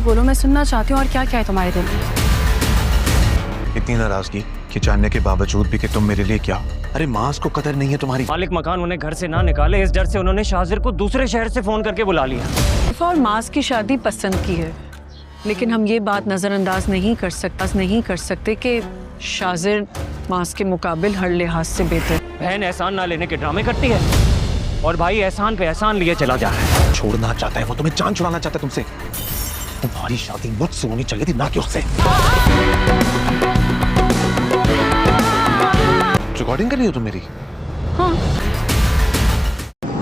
बात बोलो, मैं सुनना चाहती हूँ। और क्या क्या है तुम्हारे दिल में? इतनी नाराजगी कि जानने के बावजूद भी कि तुम मेरे लिए क्या। अरे मास को कदर नहीं है तुम्हारी। मालिक मकान उन्हें घर से ना निकाले, इस डर से उन्होंने शाहजिर को दूसरे शहर से फोन करके बुला लिया। और मास की शादी पसंद की है, लेकिन हम ये बात नजरअंदाज नहीं कर सकते कि शाहजिर मास के मुकाबिल हर लिहाज से बेहतर। बहन एहसान ना लेने के ड्रामे करती है और भाई एहसान पे एहसान लिए चला जा रहा है। छोड़ना चाहता है वो, तुम्हें जान छुड़ाना चाहता है तुमसे। तुम्हारी शादी मुझसे होनी चाहिए थी, ना कि उससे। रिकॉर्डिंग कर रही हो तुम मेरी? हाँ।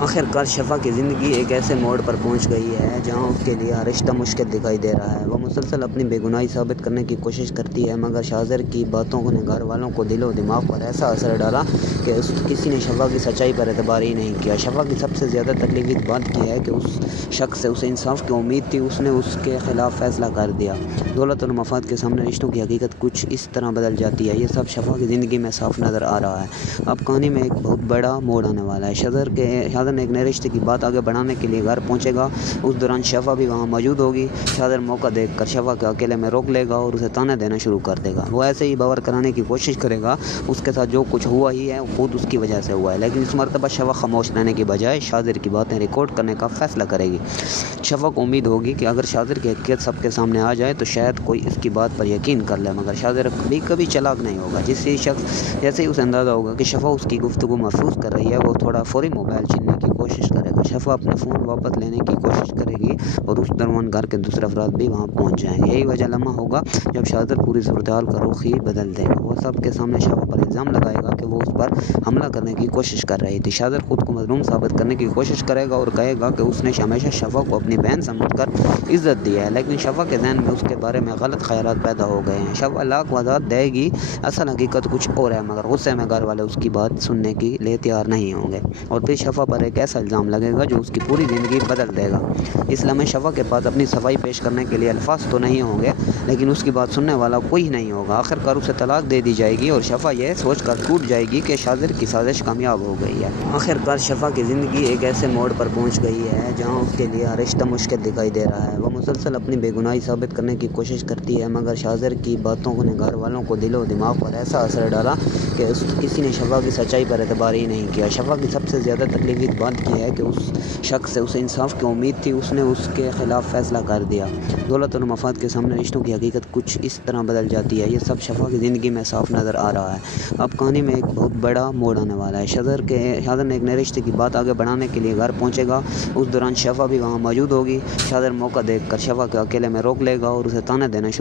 आखिरकार शफा की ज़िंदगी एक ऐसे मोड़ पर पहुंच गई है जहां उसके लिए हर रिश्ता मुश्किल दिखाई दे रहा है। वो मुसलसल अपनी बेगुनाही साबित करने की कोशिश करती है, मगर शाहजिर की बातों ने घर वालों को दिलो दिमाग पर ऐसा असर डाला कि किसी ने शफा की सच्चाई पर एतबार ही नहीं किया। शफा की सबसे ज़्यादा तकलीफ इस बात की है कि उस शख्स से उसे इंसाफ की उम्मीद थी, उसने उसके ख़िलाफ़ फ़ैसला कर दिया। दौलत और मफाद के सामने रिश्तों की हकीकत कुछ इस तरह बदल जाती है। ये सब शफा की ज़िंदगी में साफ नज़र आ रहा है। अब कहानी में एक बहुत बड़ा मोड़ आने वाला है। शाहजिर ने एक नए रिश्ते की बात आगे बढ़ाने के लिए घर पहुंचेगा। उस दौरान शफा भी वहां मौजूद होगी। शाहजिर मौका देखकर शफा को अकेले में रोक लेगा और उसे ताने देना शुरू कर देगा। वो ऐसे ही बावर कराने की कोशिश करेगा उसके साथ जो कुछ हुआ ही है वो खुद उसकी वजह से हुआ है, लेकिन इस मरतबा शफा खामोश रहने की बजाय शाहजिर की बातें रिकॉर्ड करने का फैसला करेगी। शफा को उम्मीद होगी कि अगर शाहजिर की हकीकत सबके सामने आ जाए तो शायद कोई इसकी बात पर यकीन कर ले, मगर शाहजिर कभी चालाक नहीं होगा। जैसे ही उसे अंदाज़ा होगा कि शफा उसकी गुफ्तगू महसूस कर रही है, वो थोड़ा फौरी मोबाइल छीनने की कोशिश करेगा। शफा अपना फ़ोन वापस लेने की कोशिश करेगी और उस दौरान घर के दूसरे अफराद भी वहाँ पहुँच जाएंगे। यही वजह लम्हा होगा जब शाहजिर पूरी सूरत-ए-हाल का रुख ही बदल देगा। वो सबके सामने शफा पर इल्ज़ाम लगाएगा कि वो उस पर हमला करने की कोशिश कर रही थी। शाहजिर खुद को मज़लूम साबित करने की कोशिश करेगा और कहेगा कि उसने हमेशा शफा को अपनी बहन समझकर इज़्ज़त दी है, लेकिन शफा के ज़हन में उसके बारे में गलत ख़यालात पैदा हो गए हैं। शफा लाख वज़ाहत देगी, असल हकीकत कुछ और है, मगर गुस्से में घर वाले उसकी बात सुनने के लिए तैयार नहीं होंगे और फिर शफा पर एक ऐसा इल्ज़ाम लगेगा जो उसकी पूरी ज़िंदगी बदल देगा। इस लम्हे शफा के पास अपनी सफाई पेश करने के लिए अल्फाज तो नहीं होंगे, लेकिन उसकी बात सुनने वाला कोई नहीं होगा। आखिरकार उसे तलाक दे दी जाएगी और शफा यह सोचकर टूट जाएगी कि शाहजिर की साजिश कामयाब हो गई है। आखिरकार शफा की ज़िंदगी एक ऐसे मोड़ पर पहुंच गई है जहां उसके लिए हर रिश्ता मुश्किल दिखाई दे रहा है। वो मुसलसल अपनी बेगुनाही साबित करने की कोशिश करती है, मगर शाहजिर की बातों ने घर वालों को दिलो दिमाग पर ऐसा असर डाला कि किसी ने शफा की सच्चाई पर एतबार ही नहीं किया। शफा की सबसे ज़्यादा तकलीफ इस बात की है कि उस शख्स से उसे इंसाफ की उम्मीद थी, उसने उसके ख़िलाफ़ फ़ैसला कर दिया। दौलत और मफाद के सामने रिश्तों की हकीकत कुछ इस तरह बदल जाती है। ये सब शफा की ज़िंदगी में साफ नज़र आ रहा है। अब कहानी में एक बहुत बड़ा मोड़ आने वाला है। शाहजिर ने एक नए रिश्ते की बात आगे बढ़ाने के लिए घर पहुँचेगा। उस दौरान शफा भी वहाँ मौजूद होगी। शाहजिर मौका देखकर शफा को अकेले में रोक लेगा और उसे ताने देना शुरू